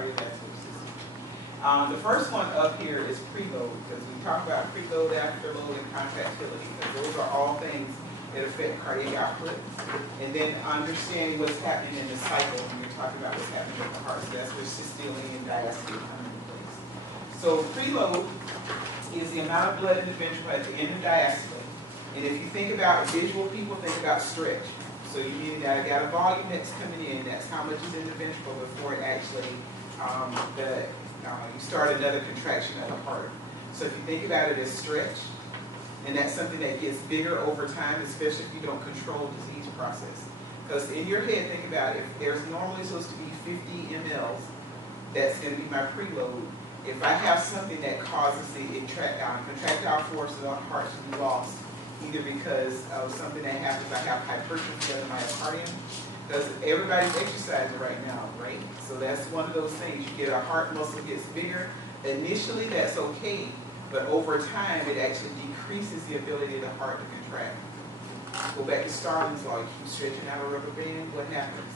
cardiovascular system. The first one up here is preload, because we talk about preload, afterload, and contractility, because those are all things that affect cardiac output. And then understanding what's happening in the cycle when you're talking about what's happening with the heart. So that's where systole and diastole come into place. So preload is the amount of blood in the ventricle at the end of diastole. And if you think about visual people, think about stretch. So you mean that I got a volume that's coming in, that's how much is in the ventricle before it actually, you start another contraction of the heart. So if you think about it as stretch, and that's something that gets bigger over time, especially if you don't control the disease process. Because in your head, think about it, if there's normally supposed to be 50 mLs, that's going to be my preload. If I have something that causes the contractile force of the heart to be lost, either because of something that happens, I have hypertrophy of the myocardium, because everybody's exercising right now, right? So that's one of those things. You get a heart muscle gets bigger. Initially, that's okay, but over time, it actually decreases the ability of the heart to contract. Go back to Starling's law. You keep stretching out a rubber band, what happens?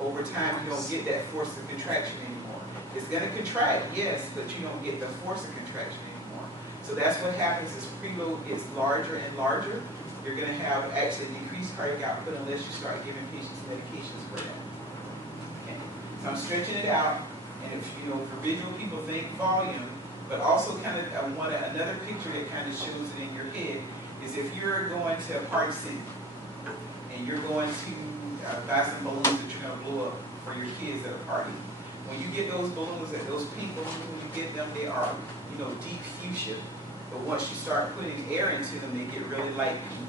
Over time, you don't get that force of contraction anymore. It's going to contract, yes, but you don't get the force of contraction anymore. So that's what happens as preload gets larger and larger. You're going to have actually decreased cardiac output unless you start giving patients medications for that. Okay. So I'm stretching it out, and if for visual people, think volume, but also kind of another picture that kind of shows it in your head is if you're going to a party city and you're going to buy some balloons that you're going to blow up for your kids at a party. When you get those balloons, those pink balloons, when you get them, they are deep fuchsia. But once you start putting air into them, they get really light pink.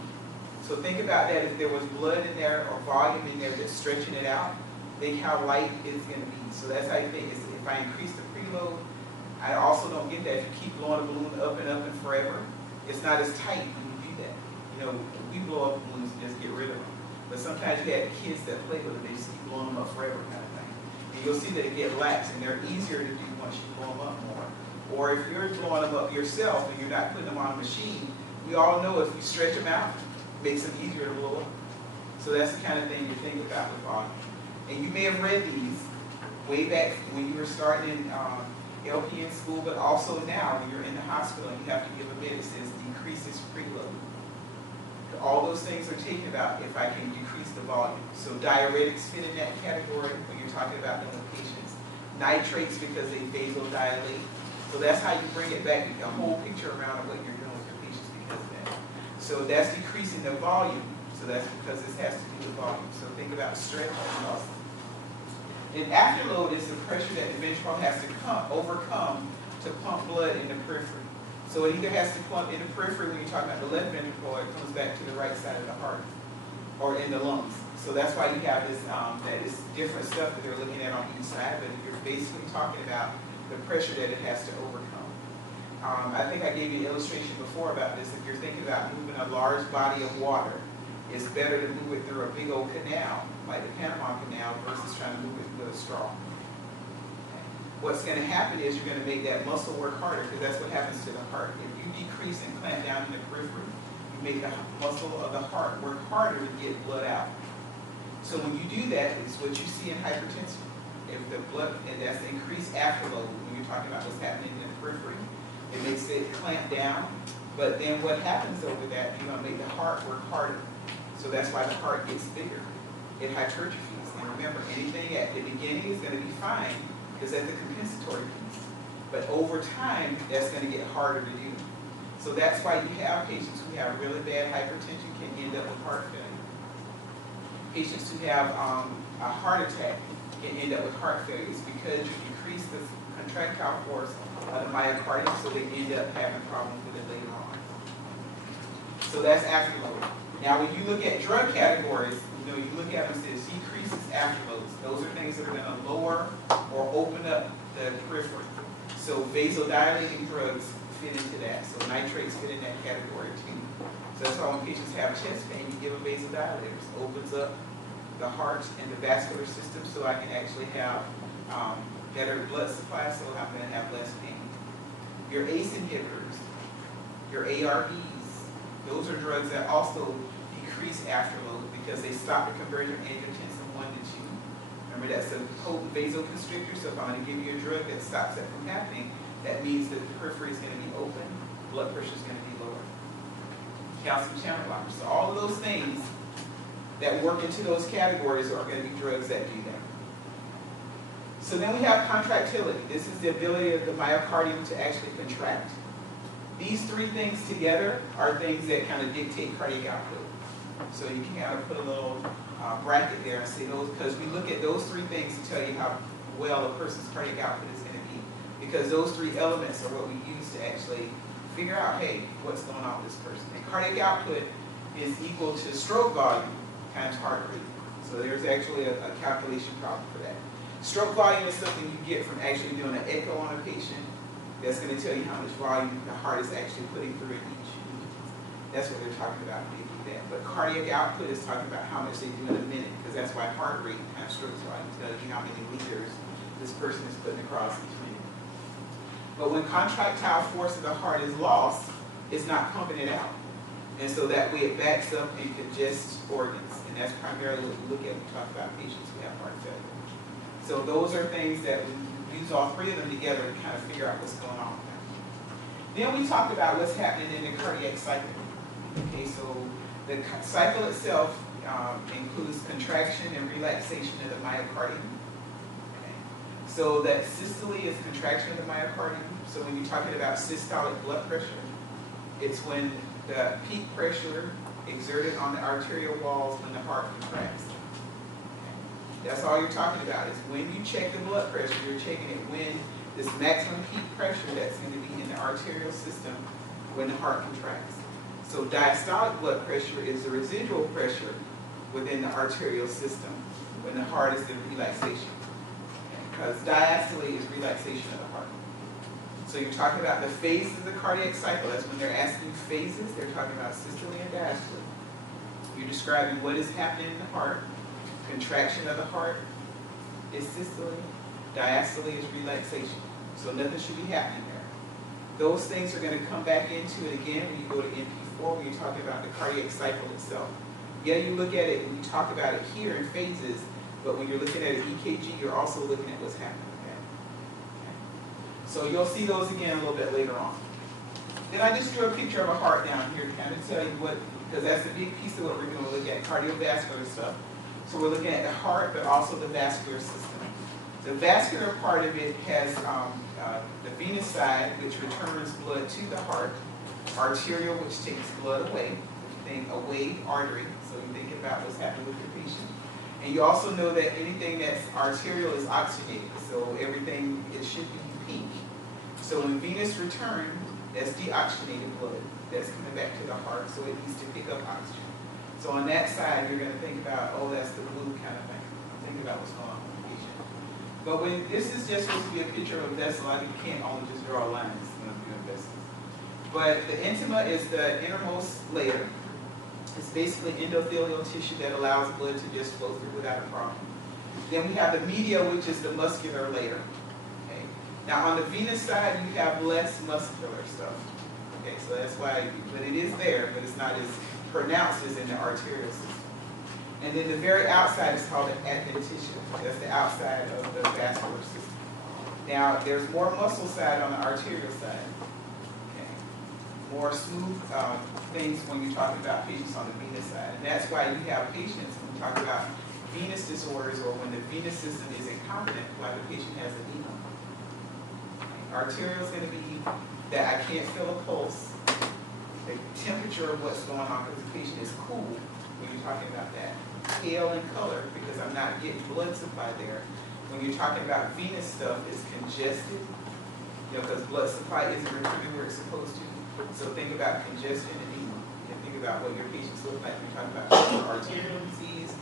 So think about that. If there was blood in there or volume in there that's stretching it out, think how light it's going to be. So that's how you think. If I increase the preload, I also don't get that. If you keep blowing a balloon up and forever, it's not as tight when you do that. We blow up balloons and just get rid of them. But sometimes you have kids that play with them, they just keep blowing them up forever kind of thing. And you'll see that it gets lax, and they're easier to do once you blow them up more. Or if you're blowing them up yourself and you're not putting them on a machine, we all know if you stretch them out, it makes them easier to blow up. So that's the kind of thing you're thinking about with volume. And you may have read these way back when you were starting in LPN school, but also now when you're in the hospital and you have to give a med, it says decreases preload. All those things are taken about if I can decrease the volume. So diuretics fit in that category when you're talking about them with patients. Nitrates because they vasodilate. So that's how you bring it back, a whole picture around of what you're doing with your patients because of that. So that's decreasing the volume. So that's because this has to do with volume. So think about stretch and muscle. And afterload is the pressure that the ventricle has to overcome to pump blood in the periphery. So it either has to pump in the periphery when you're talking about the left ventricle, or it comes back to the right side of the heart, or in the lungs. So that's why you have this, that is different stuff that they're looking at on each side, but you're basically talking about the pressure that it has to overcome. I think I gave you an illustration before about this. If you're thinking about moving a large body of water, it's better to move it through a big old canal, like the Panama Canal, versus trying to move it with a straw. What's going to happen is you're going to make that muscle work harder, because that's what happens to the heart. If you decrease and clamp down in the periphery, you make the muscle of the heart work harder to get blood out. So when you do that, it's what you see in hypertension. If the blood, and that's increased afterload, when you're talking about what's happening in the periphery, it makes it clamp down. But then what happens over that, you're going to make the heart work harder. So that's why the heart gets bigger. It hypertrophies. And remember, anything at the beginning is going to be fine, because that's the compensatory piece. But over time, that's going to get harder to do. So that's why you have patients who have really bad hypertension can end up with heart failure. Patients who have a heart attack can end up with heart failure. It's because you decrease the contractile force of the myocardium, so they end up having problems with it later on. So that's afterload. Now, when you look at drug categories, you look at them and say decreases afterloads. Those are things that are going to lower or open up the periphery. So vasodilating drugs fit into that. So nitrates fit in that category too. So that's why when patients have chest pain, you give them vasodilators. It opens up the heart and the vascular system, so I can actually have better blood supply, so I'm going to have less pain. Your ACE inhibitors, your ARBs, those are drugs that also decrease afterload because they stop the conversion of angiotensin 1 to 2. Remember, that's a potent vasoconstrictor, so if I'm going to give you a drug that stops that from happening, that means that the periphery is going to be open, blood pressure is going to be lower. Calcium channel blockers. So all of those things that work into those categories are going to be drugs that do that. So then we have contractility. This is the ability of the myocardium to actually contract. These three things together are things that kind of dictate cardiac output. So you can kind of put a little bracket there and say those, because we look at those three things to tell you how well a person's cardiac output is going to be. Because those three elements are what we use to actually figure out, hey, what's going on with this person. And cardiac output is equal to stroke volume times heart rate. So there's actually a calculation problem for that. Stroke volume is something you get from actually doing an echo on a patient. That's going to tell you how much volume the heart is actually putting through it each. That's what they're talking about when they do that. But cardiac output is talking about how much they do in a minute, because that's why heart rate times stroke volume tells you how many liters this person is putting across each minute. But when contractile force of the heart is lost, it's not pumping it out. And so that way it backs up and congests organs. And that's primarily what we look at when we talk about patients who have heart failure. So those are things that we use all three of them together to kind of figure out what's going on with them. Then we talk about what's happening in the cardiac cycle. Okay, so the cycle itself includes contraction and relaxation of the myocardium. Okay. So that systole is contraction of the myocardium. So when you're talking about systolic blood pressure, it's when the peak pressure exerted on the arterial walls when the heart contracts. That's all you're talking about, is when you check the blood pressure, you're checking it when this maximum peak pressure that's going to be in the arterial system when the heart contracts. So diastolic blood pressure is the residual pressure within the arterial system when the heart is in relaxation. Because diastole is relaxation of the heart. So you're talking about the phases of the cardiac cycle. That's when they're asking phases, they're talking about systole and diastole. You're describing what is happening in the heart. Contraction of the heart is systole, diastole is relaxation. So nothing should be happening there. Those things are going to come back into it again when you go to NP4, when you're talking about the cardiac cycle itself. Yeah, you look at it and you talk about it here in phases, but when you're looking at an EKG, you're also looking at what's happening. Okay? So you'll see those again a little bit later on. Then I just drew a picture of a heart down here to kind of tell you what, because that's a big piece of what we're going to look at, cardiovascular stuff. So we're looking at the heart, but also the vascular system. The vascular part of it has the venous side, which returns blood to the heart, arterial, which takes blood away. If you think away artery, so you think about what's happening with your patient. And you also know that anything that's arterial is oxygenated, so everything, it should be pink. So when venous return, that's deoxygenated blood that's coming back to the heart, so it needs to pick up oxygen. So on that side, you're going to think about, oh, that's the blue kind of thing. Think about what's going on with the patient. But when this is just supposed to be a picture of a vessel, you can't only just draw lines when I'm doing vessels. But the intima is the innermost layer. It's basically endothelial tissue that allows blood to just flow through without a problem. Then we have the media, which is the muscular layer. Okay. Now on the venous side, you have less muscular stuff. Okay, so that's why, but it is there, but it's not as pronounced as in the arterial system. And then the very outside is called the adventitia. That's the outside of the vascular system. Now, there's more muscle side on the arterial side. Okay. More smooth things when you're talking about patients on the venous side. And that's why you have patients when we talk about venous disorders or when the venous system is incompetent, why the patient has edema. Arterial is going to be that I can't feel a pulse. The temperature of what's going on because the patient is cool when you're talking about that. Pale in color because I'm not getting blood supply there. When you're talking about venous stuff, it's congested, because blood supply isn't returning where it's supposed to. So think about congestion and edema. And think about what your patients look like when you're talking about arterial disease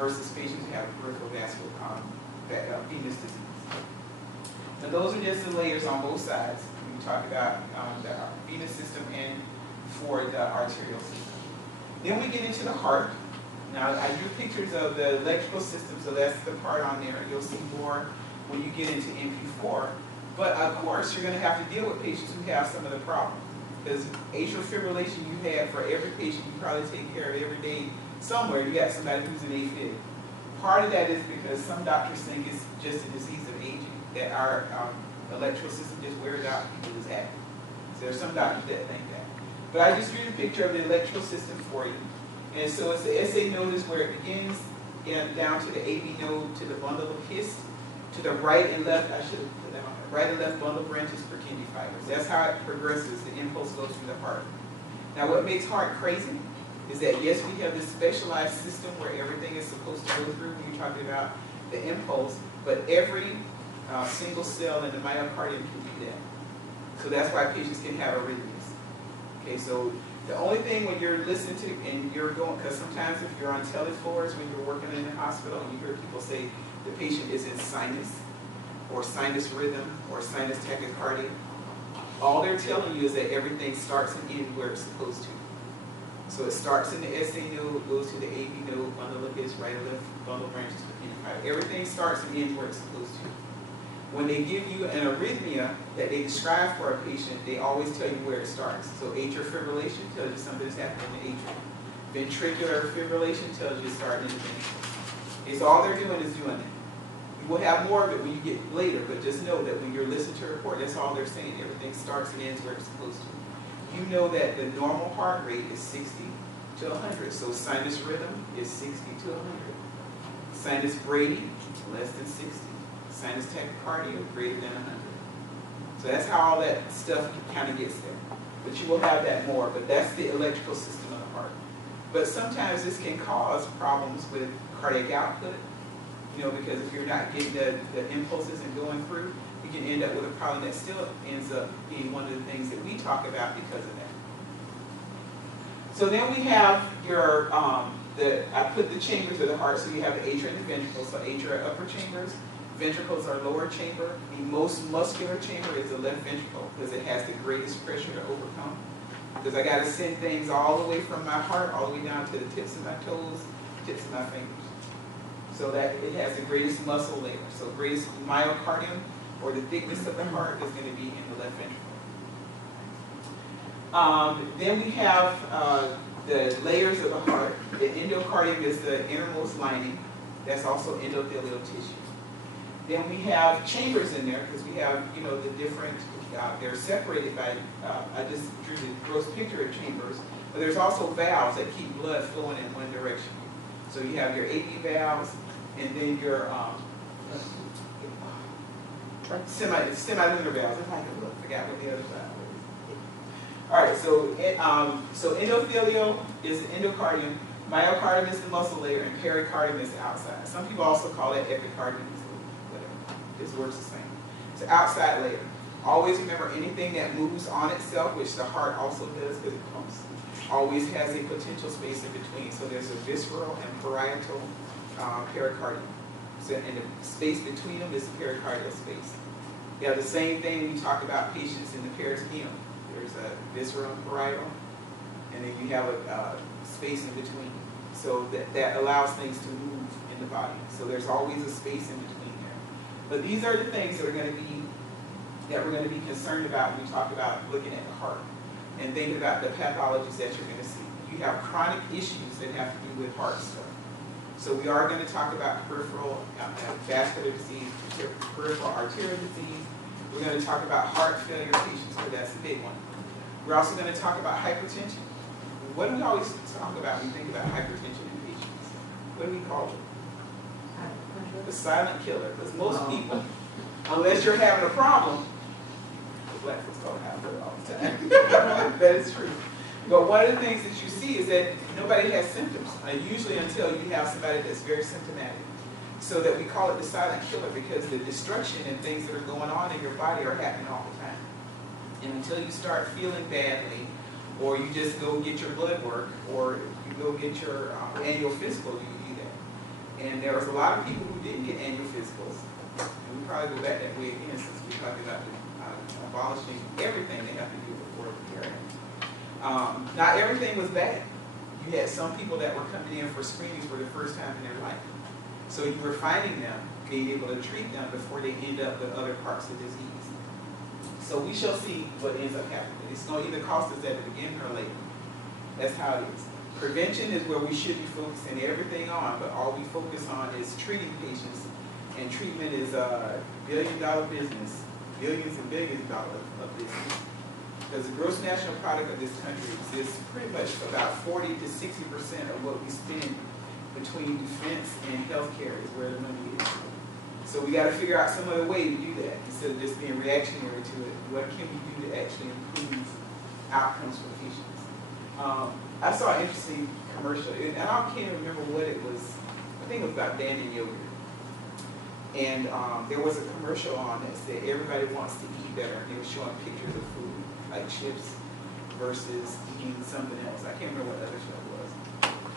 versus patients who have peripheral vascular venous disease. Now those are just the layers on both sides when you talk about the venous system and for the arterial system. Then we get into the heart. Now I drew pictures of the electrical system, so that's the part on there. You'll see more when you get into NP4. But of course, you're going to have to deal with patients who have some of the problems. Because atrial fibrillation you have for every patient you probably take care of every day somewhere, you got somebody who's an AFib. Part of that is because some doctors think it's just a disease of aging, that our electrical system just wears out, people lose active. So there's some doctors that think that. But I just drew the picture of the electrical system for you. And so it's the SA node is where it begins, and down to the AB node, to the bundle of His, to the right and left, I should have put that on there, right and left bundle branches Purkinje fibers. That's how it progresses. The impulse goes through the heart. Now what makes heart crazy is that yes, we have this specialized system where everything is supposed to go through when you're talking about the impulse, but every single cell in the myocardium can do that. So that's why patients can have arrhythmias. Okay, so the only thing when you're listening to, and you're going, because sometimes if you're on telefloors when you're working in the hospital, and you hear people say the patient is in sinus, or sinus rhythm, or sinus tachycardia, all they're telling you is that everything starts and ends where it's supposed to. So it starts in the SA node, goes to the AB node, bundle of His, right and left bundle branches Purkinje fiber. Everything starts and ends where it's supposed to. When they give you an arrhythmia that they describe for a patient, they always tell you where it starts. So atrial fibrillation tells you something's happening in the atrium. Ventricular fibrillation tells you it's starting in the ventricle. It's all they're doing is doing that. You will have more of it when you get later, but just know that when you're listening to a report, that's all they're saying. Everything starts and ends where it's supposed to. You know that the normal heart rate is 60 to 100. So sinus rhythm is 60 to 100. Sinus Brady, less than 60. Sinus tachycardia, greater than 100. So that's how all that stuff kind of gets there. But you will have that more, but that's the electrical system of the heart. But sometimes this can cause problems with cardiac output, you know, because if you're not getting the impulses and going through, you can end up with a problem that still ends up being one of the things that we talk about because of that. So then we have your, I put the chambers of the heart, so you have the atria and the ventricles. So atria are upper chambers, ventricles are lower chamber. The most muscular chamber is the left ventricle because it has the greatest pressure to overcome. Because I got to send things all the way from my heart, all the way down to the tips of my toes, tips of my fingers. So that it has the greatest muscle layer. So greatest myocardium, or the thickness of the heart, is going to be in the left ventricle. Then we have the layers of the heart. The endocardium is the innermost lining. That's also endothelial tissue. Then we have chambers in there because we have, you know, the different, they're separated by, I just drew the gross picture of chambers, but there's also valves that keep blood flowing in one direction. So you have your AV valves, and then your semilunar valves. If I can look, forgot what the other valve is. All right, so endothelial is the endocardium, myocardium is the muscle layer, and pericardium is the outside. Some people also call it epicardium. This works the same. It's the outside layer. Always remember anything that moves on itself, which the heart also does because it pumps, always has a potential space in between. So there's a visceral and parietal pericardium. So, and the space between them is the pericardial space. You have the same thing when you talk about patients in the peritoneum. There's a visceral and parietal, and then you have a space in between. So that allows things to move in the body. So there's always a space in between. But these are the things that we're going to be concerned about when we talk about looking at the heart and thinking about the pathologies that you're going to see. You have chronic issues that have to do with heart stuff. So we are going to talk about peripheral vascular disease, peripheral arterial disease. We're going to talk about heart failure patients, so that's a big one. We're also going to talk about hypertension. What do we always talk about when we think about hypertension in patients? What do we call it? The silent killer, because most people, unless you're having a problem, the black folks don't have it all the time. That is true. But one of the things that you see is that nobody has symptoms, usually until you have somebody that's very symptomatic. So that we call it the silent killer because the destruction and things that are going on in your body are happening all the time. And until you start feeling badly, or you just go get your blood work, or you go get your annual physical, you do that. And there was a lot of people who didn't get annual physicals. And we probably go back that way again since we're talking about abolishing everything they have to do before preparing. Not everything was bad. You had some people that were coming in for screenings for the first time in their life. So you were finding them, being able to treat them before they end up with other parts of the disease. So we shall see what ends up happening. It's going to either cost us at the beginning or later. That's how it is. Prevention is where we should be focusing everything on, but all we focus on is treating patients, and treatment is a billion-dollar business, billions and billions of dollars of business. Because the gross national product of this country is pretty much about 40 to 60% of what we spend between defense and healthcare is where the money is. So we got to figure out some other way to do that instead of just being reactionary to it. What can we do to actually improve outcomes for patients? I saw an interesting commercial, and I can't remember what it was. I think it was about Dannon yogurt. And there was a commercial on that said everybody wants to eat better. And they were showing pictures of food, like chips versus eating something else. I can't remember what the other show was.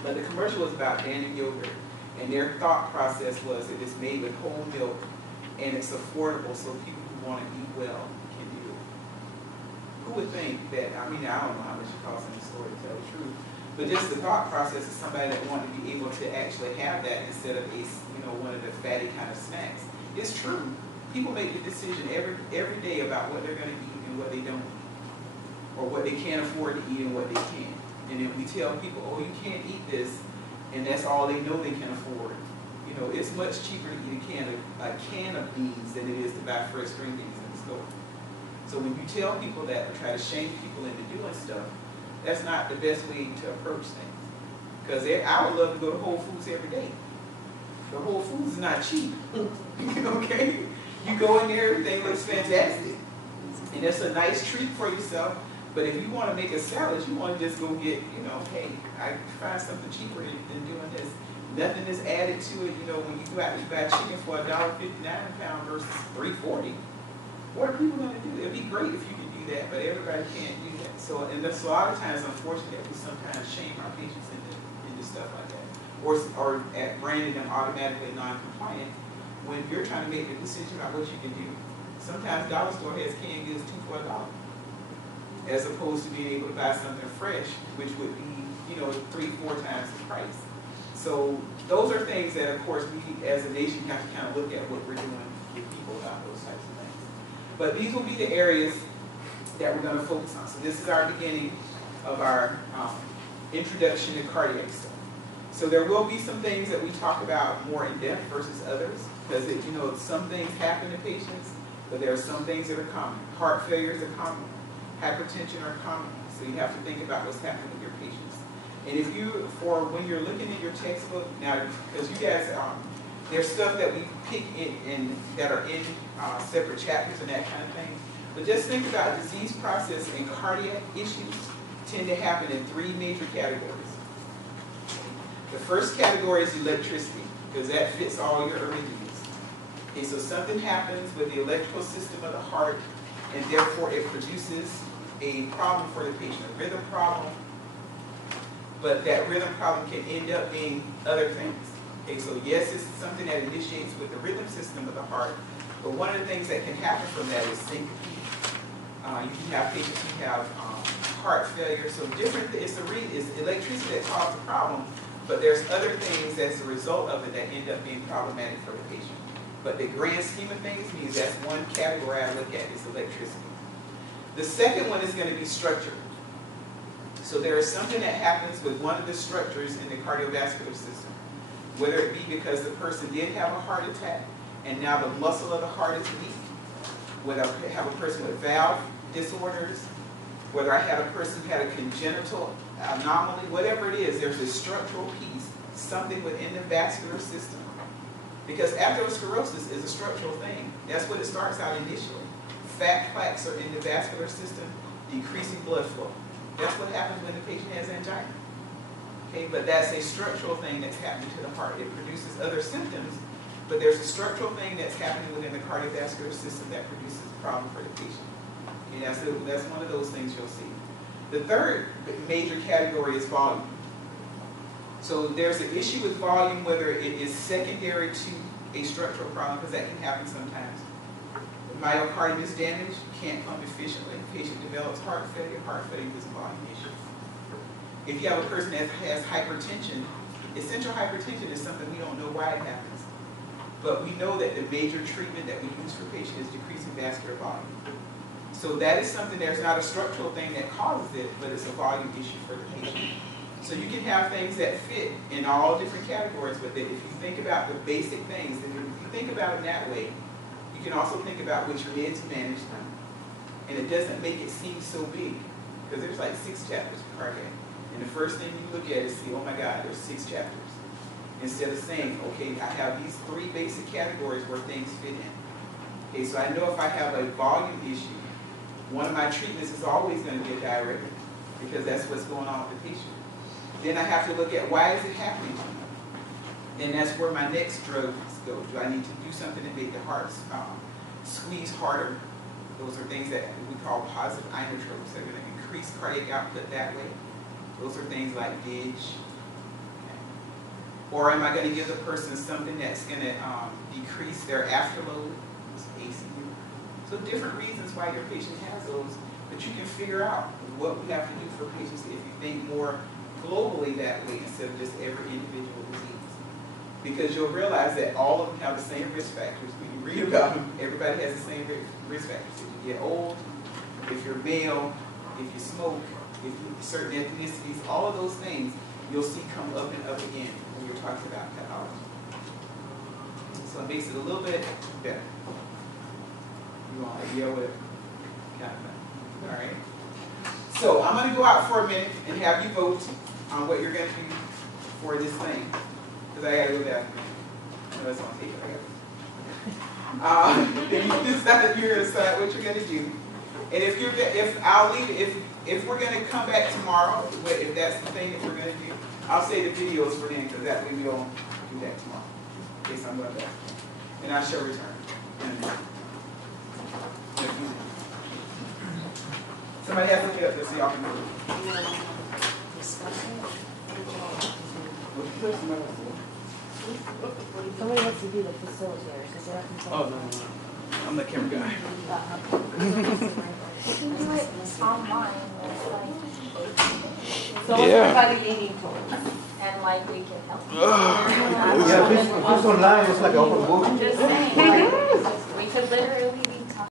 But the commercial was about Dannon yogurt. And their thought process was that it's made with whole milk and it's affordable, so people who want to eat well can do it. Who would think that, I mean, I don't know how much it costs in the store to tell the truth, but just the thought process of somebody that wanted to be able to actually have that instead of one of the fatty kind of snacks. It's true. People make the decision every day about what they're going to eat and what they don't eat, or what they can't afford to eat and what they can. And if we tell people, oh, you can't eat this, and that's all they know they can afford. You know, it's much cheaper to eat a can of beans than it is to buy fresh string beans in the store. So when you tell people that or try to shame people into doing stuff, that's not the best way to approach things. Because I would love to go to Whole Foods every day. But Whole Foods is not cheap. Okay? You go in there, everything looks fantastic. And it's a nice treat for yourself. But if you want to make a salad, you want to just go get, hey, I find something cheaper than doing this. Nothing is added to it. When you go out and you buy chicken for $1.59 a pound versus $3.40, what are people going to do? It'd be great if you could do that, but everybody can't do that. So, and that's a lot of times, unfortunately, we sometimes shame our patients into stuff like that, or at branding them automatically non-compliant when you're trying to make the decision about what you can do. Sometimes dollar store has canned goods 2 for $1. As opposed to being able to buy something fresh, which would be, 3-4 times the price. So those are things that, of course, we as a nation have to kind of look at what we're doing with people about those types of things. But these will be the areas that we're going to focus on. So this is our beginning of our introduction to cardiac stuff. So there will be some things that we talk about more in depth versus others, because some things happen to patients, but there are some things that are common. Heart failures are common. Hypertension are common, so you have to think about what's happening with your patients. And when you're looking at your textbook, now, because you guys, there's stuff that we pick in that are in separate chapters and that kind of thing, but just think about disease process and cardiac issues tend to happen in 3 major categories. The first category is electricity, because that fits all your early needs. Okay, so something happens with the electrical system of the heart, and therefore it produces a problem for the patient, a rhythm problem, but that rhythm problem can end up being other things. Okay, so yes, it's something that initiates with the rhythm system of the heart, but one of the things that can happen from that is syncope. You can have patients who have heart failure, so it's electricity that causes the problem, but there's other things as a result of it that end up being problematic for the patient. But the grand scheme of things means that's one category I look at is electricity. The second one is going to be structure. So there is something that happens with one of the structures in the cardiovascular system, whether it be because the person did have a heart attack and now the muscle of the heart is weak, whether I have a person with valve disorders, whether I have a person who had a congenital anomaly, whatever it is, there's a structural piece, something within the vascular system. Because atherosclerosis is a structural thing. That's what it starts out initially. Fat plaques are in the vascular system, decreasing blood flow. That's what happens when the patient has angina. Okay, but that's a structural thing that's happening to the heart. It produces other symptoms, but there's a structural thing that's happening within the cardiovascular system that produces a problem for the patient. Okay, that's one of those things you'll see. The third major category is volume. So there's an issue with volume, whether it is secondary to a structural problem, because that can happen sometimes. The myocardium is damaged, can't pump efficiently, the patient develops heart failure is a volume issue. If you have a person that has hypertension, essential hypertension is something we don't know why it happens. But we know that the major treatment that we use for patients is decreasing vascular volume. So that is something, there's not a structural thing that causes it, but it's a volume issue for the patient. So you can have things that fit in all different categories, but then if you think about the basic things, then if you think about it that way, you can also think about what you're in to manage them. And it doesn't make it seem so big, because there's like 6 chapters in Carthay. And the first thing you look at is see, oh my God, there's 6 chapters. Instead of saying, okay, I have these 3 basic categories where things fit in. Okay, so I know if I have a volume issue, one of my treatments is always going to be a diuretic, because that's what's going on with the patient. Then I have to look at why is it happening to me? And that's where my next drugs go. Do I need to do something to make the heart squeeze harder? Those are things that we call positive inotropes. They're going to increase cardiac output that way. Those are things like DIG. Okay. Or am I going to give the person something that's going to decrease their afterload? ACU. So different reasons why your patient has those, but you can figure out what we have to do for patients if you think more globally that way instead of just every individual disease. Because you'll realize that all of them have the same risk factors. When you read about them, everybody has the same risk factors. If you get old, if you're male, if you smoke, if you certain ethnicities, all of those things you'll see come up and up again when you're talking about pathology. So it makes it a little bit better. You want an idea what kind of thing. All right. So I'm going to go out for a minute and have you vote on what you're going to do for this thing. Because I got to go down. No, that's on tape. Then you decide, you're going to decide what you're going to do. And if we're going to come back tomorrow, if that's the thing that we're going to do, I'll say the videos for then, because that way we don't do that tomorrow. In case I'm going back. And I shall return. Somebody has to look it up to see y'all can move. Somebody has to be the facilitator because they're Oh, no. I'm the camera guy. You can do it online, So Yeah. everybody leaning towards. and like we can help. Yeah, if it's online, it's like an open book. I'm just saying, like, we could literally